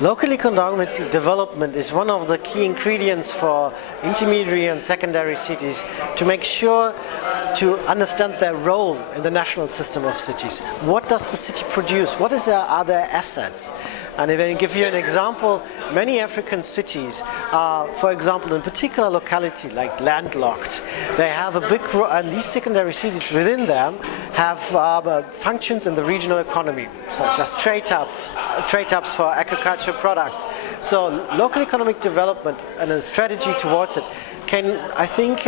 Local economic development is one of the key ingredients for intermediary and secondary cities to make sure to understand their role in the national system of cities. What does the city produce? What are their assets? And if I give you an example, many African cities are, for example, in a particular locality like landlocked. They have a big role, and these secondary cities within them have functions in the regional economy, such as trade hubs for agricultural products. So local economic development and a strategy towards it can, I think,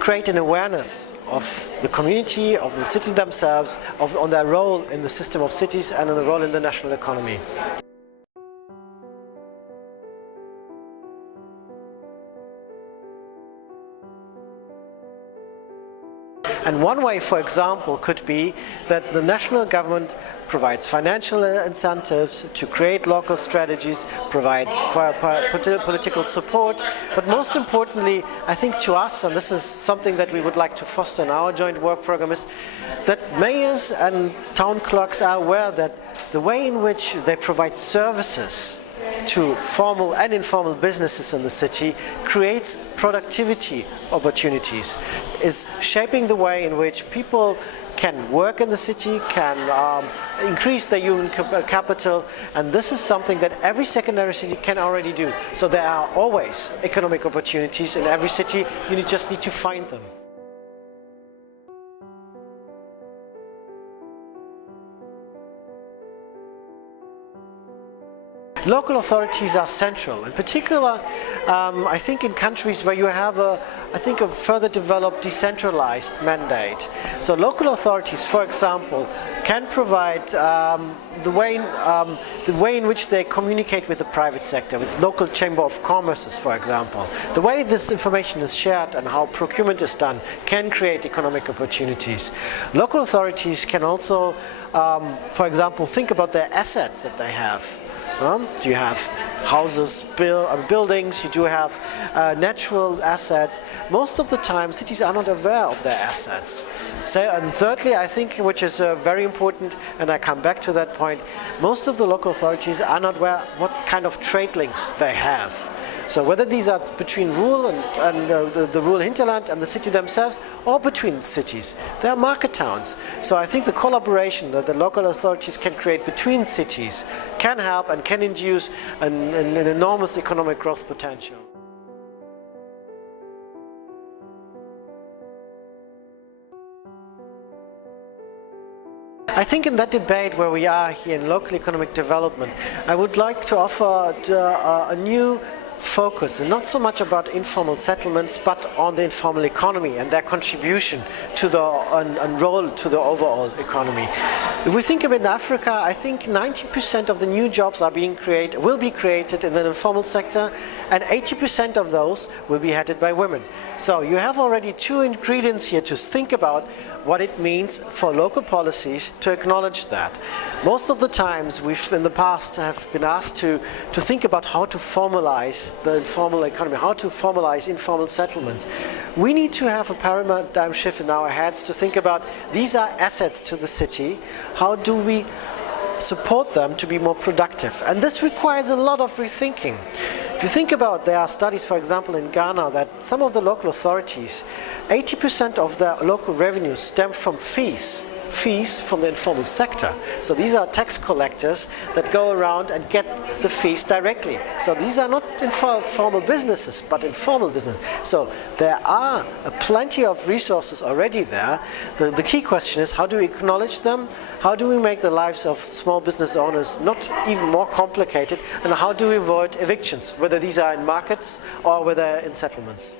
create an awareness of the community, of the cities themselves, on their role in the system of cities and on the role in the national economy. And one way, for example, could be that the national government provides financial incentives to create local strategies, provides for political support, but most importantly, I think to us, and this is something that we would like to foster in our joint work program, is that mayors and town clerks are aware that the way in which they provide services to formal and informal businesses in the city creates productivity opportunities, is shaping the way in which people can work in the city, can increase their human capital, and this is something that every secondary city can already do. So there are always economic opportunities in every city, you just need to find them. Local authorities are central. In particular, I think in countries where you have a further developed decentralized mandate. So local authorities, for example, can provide the way in which they communicate with the private sector, with local chamber of commerces, for example. The way this information is shared and how procurement is done can create economic opportunities. Local authorities can also, for example, think about their assets that they have. You have houses, buildings, you do have natural assets. Most of the time, cities are not aware of their assets. So, and thirdly, I think, which is very important, and I come back to that point, most of the local authorities are not aware what kind of trade links they have. So whether these are between rural and the rural hinterland and the city themselves, or between cities, they are market towns. So I think the collaboration that the local authorities can create between cities can help and can induce an enormous economic growth potential. I think in that debate where we are here in local economic development, I would like to offer a new focus, and not so much about informal settlements, but on the informal economy and their contribution to the and role to the overall economy. If we think about Africa, I think 90% of the new jobs will be created in the informal sector, and 80% of those will be headed by women. So you have already two ingredients here to think about what it means for local policies to acknowledge that. Most of the times we've in the past have been asked to think about how to formalize the informal economy, how to formalize informal settlements. We need to have a paradigm shift in our heads to think about these are assets to the city. How do we support them to be more productive? And this requires a lot of rethinking. If you think about, there are studies, for example, in Ghana, that some of the local authorities, 80% of their local revenues stem from fees from the informal sector. So these are tax collectors that go around and get the fees directly. So these are not formal businesses, but informal business. So there are plenty of resources already there. The key question is, how do we acknowledge them? How do we make the lives of small business owners not even more complicated? And how do we avoid evictions, whether these are in markets or whether in settlements?